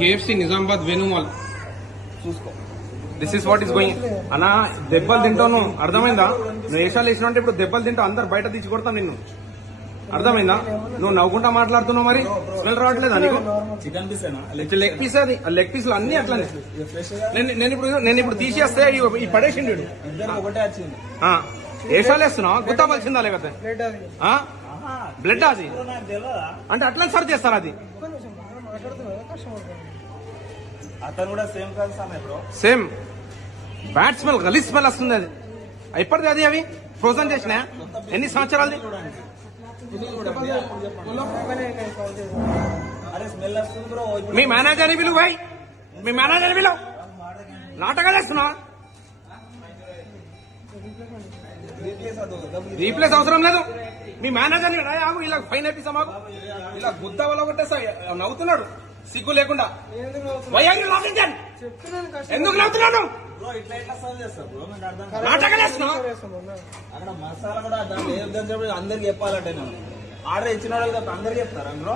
KFC Nizamabad వేణుమాల్ చూసుకో. This is what is going. అన్నా దెబ్బలు తింటాను, అర్థమైందా? నువ్వు వేషాలు వేసినా ఇప్పుడు దెబ్బలు తింటావు, అందరు బయట తీసి కొడతాను నిన్ను, అర్థమైందా? నువ్వు నవ్వుకుంటా మాట్లాడుతున్నావు, మరి స్మెల్ రావట్లేదా నీకు? లెగ్ పీస్ అది, లెగ్ పీస్లు అన్ని అట్లనే. నేను ఇప్పుడు తీసేస్తే ఈ పడేసిండు. వేషాలు వేస్తున్నావు, గుర్తాపాల్సిందా? లేకపోతే బ్లడ్ అది అంటే అట్లా సర్చ్ చేస్తారు. అది అతను కూడా సేమ్ కాదు సేమ్ బ్యాడ్ స్మెల్, గలీజ్ స్మెల్ వస్తుంది. అది ఎప్పటిది? అది అవి ఫ్రోజన్ చేసిన ఎన్ని సంవత్సరాలది? మీ మేనేజర్ పిలువు భాయ్, మీ మేనేజర్ పిలువు. నాటకాలు వేస్తున్నావా? రీప్లేస్ అవసరం లేదు. మీ మేనేజర్ ఇలా ఫైన్ అయిపోతా మాకు, ఇలా గుద్ద వల్ల కొట్టేస్తా. నవ్వుతున్నాడు సిగ్గు లేకుండా. ఎందుకు నవ్వుతున్నాను? నాటకాలు వేస్తున్నావు. అక్కడ మసాలా కూడా అందరికి చెప్పాలంటే ఆర్డర్ ఇచ్చిన వాళ్ళు అందరికి చెప్తారు అందులో.